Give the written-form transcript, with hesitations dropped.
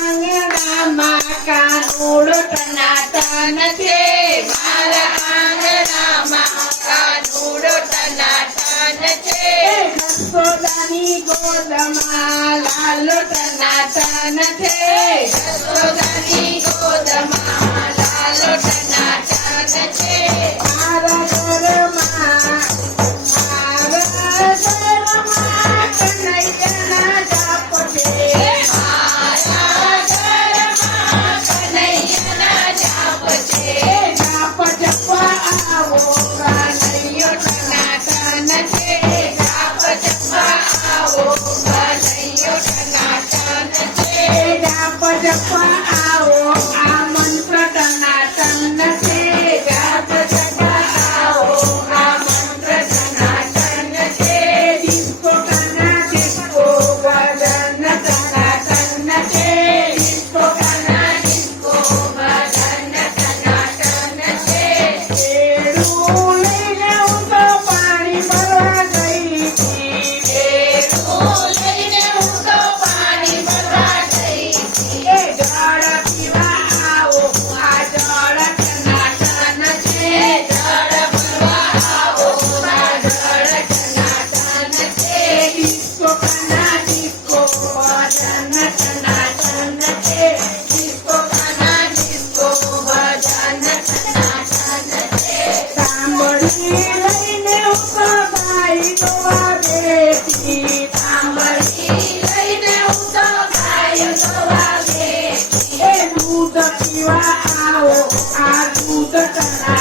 આંગણામાં કાનુડો ટનાટન છે મારા આંગણામાં કાનુડો ટનાટન છે જસોદાની ગોદમાં લાલો ટનાટન છે જસોદાની ગોદમાં લાલો ટનાટન છે મારા ઘરમાં કનૈયાના જાપ છે મારા ઘરમાં કનૈયાના જાપ છે જાપ જપવા આવો કનૈયો ટનાટન છે જાપ જપવા આવો કનૈયો ટનાટન છે જાપ જપવા આવો આ મંત્ર ટનાટન છે જાપ જપવા આવો આ મંત્ર ટનાટન છે ડિસ્કો કના ડિસ્કો ભજન ટનાટન છે ડિસ્કો કના ડિસ્કો ભજન ટનાટન છે કેળું લઈને હું તો પાણી ભરવા ગઈ હતી કેળું લઈને હું તો પાણી ભરવા ગઈ હતી એ જળ પીવા આવો આ જળ ટનાટન છે જળ ભરવા આવો આ જળ ટનાટન છે ડિસ્કો કના ડિસ્કો ભજન ટનાટન છે ડિસ્કો કના ડિસ્કો ભજન ટનાટન છે સાંભળી લઈને હું તો ગાઈ ગવા બેઠી સાંભળી લઈને હું તો ગાય ગવા બેઠી એ દૂધ પીવા આવો આ દૂધ ટનાટન